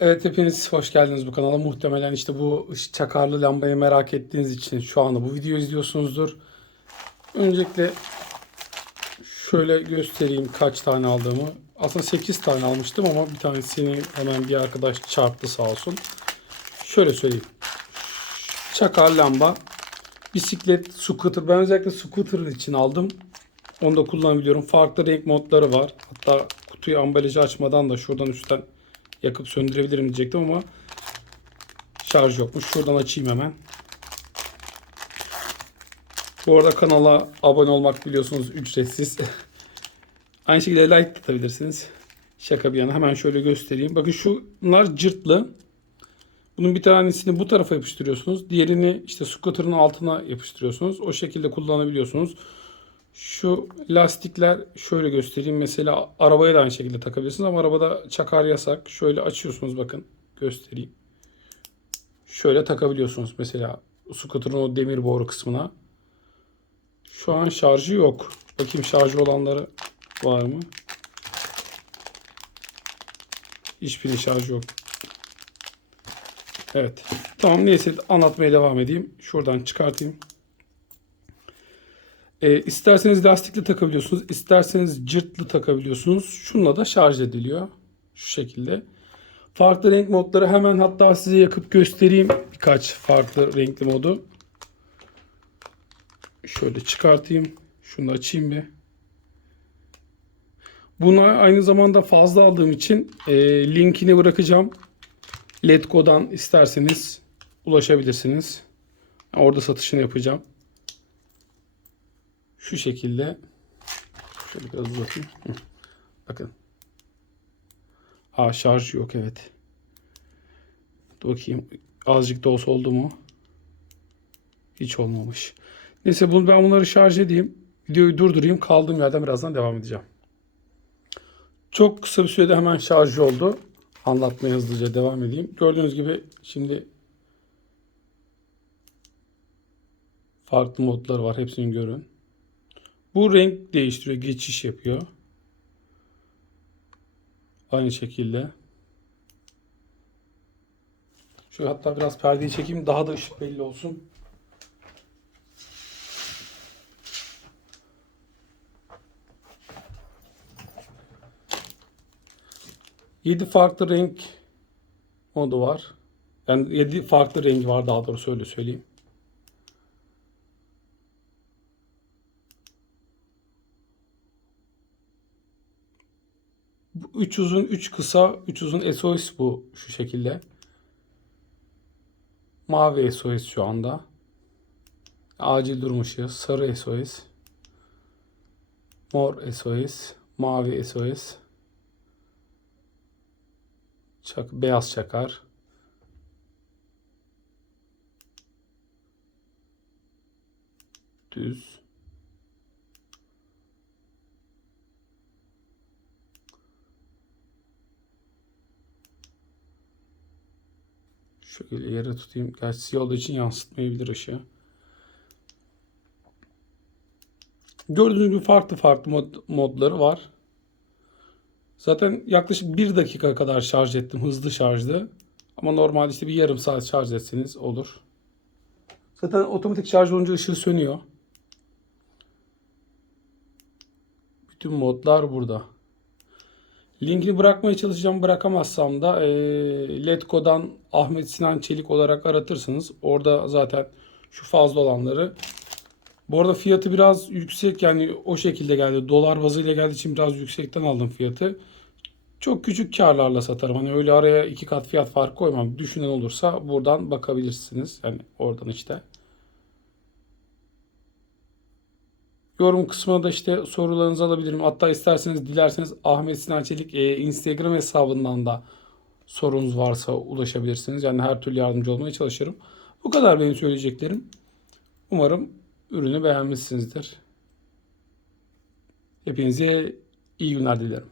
Evet hepiniz hoş geldiniz bu kanala. Muhtemelen işte bu çakarlı lambayı merak ettiğiniz için şu anda bu videoyu izliyorsunuzdur. Öncelikle şöyle göstereyim kaç tane aldığımı. Aslında 8 tane almıştım ama bir tanesini hemen bir arkadaş çarptı sağ olsun. Şöyle söyleyeyim. Çakar lamba, bisiklet, scooter. Ben özellikle scooter için aldım. Onu da kullanabiliyorum. Farklı renk modları var. Hatta kutuyu ambalajı açmadan da şuradan üstten yakıp söndürebilirim diyecektim ama şarj yokmuş. Şuradan açayım hemen. Bu arada kanala abone olmak biliyorsunuz ücretsiz. Aynı şekilde like atabilirsiniz. Şaka bir yana hemen şöyle göstereyim. Bakın şunlar cırtlı. Bunun bir tanesini bu tarafa yapıştırıyorsunuz. Diğerini işte scooter'ın altına yapıştırıyorsunuz. O şekilde kullanabiliyorsunuz. Şu lastikler şöyle göstereyim. Mesela arabaya da aynı şekilde takabilirsiniz ama arabada çakar yasak. Şöyle açıyorsunuz bakın göstereyim. Şöyle takabiliyorsunuz mesela scooter'ın o demir boru kısmına. Şu an şarjı yok. Bakayım şarjı olanları var mı? Hiçbiri şarjı yok. Evet. Tamam neyse anlatmaya devam edeyim. Şuradan çıkartayım. E, isterseniz lastikli takabiliyorsunuz. isterseniz cırtlı takabiliyorsunuz. Şununla da şarj ediliyor. Şu şekilde. Farklı renk modları hemen hatta size yakıp göstereyim. Birkaç farklı renkli modu. Şöyle çıkartayım. Şunu açayım bir. Buna aynı zamanda fazla aldığım için e, linkini bırakacağım. Letgo'dan isterseniz ulaşabilirsiniz. Orada satışını yapacağım. Şu şekilde şöyle biraz uzatayım. Bakın. Aa şarj yok evet. Dur bakayım. Azıcık da olsa oldu mu? Hiç olmamış. Neyse bunu ben bunları şarj edeyim. Videoyu durdurayım. Kaldığım yerden birazdan devam edeceğim. Çok kısa bir sürede hemen şarj oldu. Anlatmaya hızlıca devam edeyim. Gördüğünüz gibi şimdi farklı modlar var. Hepsini görün. Bu renk değiştiriyor, geçiş yapıyor. Aynı şekilde. Şu hatta biraz perdeyi çekeyim daha da ışık belli olsun. Yedi farklı renk modu var. Yani yedi farklı rengi var daha doğrusu öyle söyleyeyim. Bu Üç uzun, üç kısa, üç uzun SOS bu şu şekilde. Mavi SOS şu anda. Acil durum ışığı, sarı SOS. Mor SOS, mavi SOS. Çak, beyaz çakar. Düz. Şöyle yere tutayım. Gerçi siyah olduğu için yansıtmayabilir ışığı. Gördüğünüz gibi farklı farklı mod, modları var. Zaten yaklaşık bir dakika kadar şarj ettim. Hızlı şarjdı. Ama normalde işte bir yarım saat şarj etseniz olur. Zaten otomatik şarj olunca ışığı sönüyor. Bütün modlar burada. Linkini bırakmaya çalışacağım. Bırakamazsam da e, Letgo'dan Ahmet Sinan Çelik olarak aratırsınız. Orada zaten şu fazla olanları. Bu arada fiyatı biraz yüksek yani o şekilde geldi. Dolar bazıyla geldiği için biraz yüksekten aldım fiyatı. Çok küçük karlarla satarım. Hani öyle araya iki kat fiyat farkı koymam. Düşünen olursa buradan bakabilirsiniz. Yani oradan işte. Yorum kısmına da işte sorularınızı alabilirim. Hatta isterseniz dilerseniz Ahmet Sinan Çelik e, Instagram hesabından da sorunuz varsa ulaşabilirsiniz. Yani her türlü yardımcı olmaya çalışırım. Bu kadar benim söyleyeceklerim. Umarım ürünü beğenmişsinizdir. Hepinize iyi günler dilerim.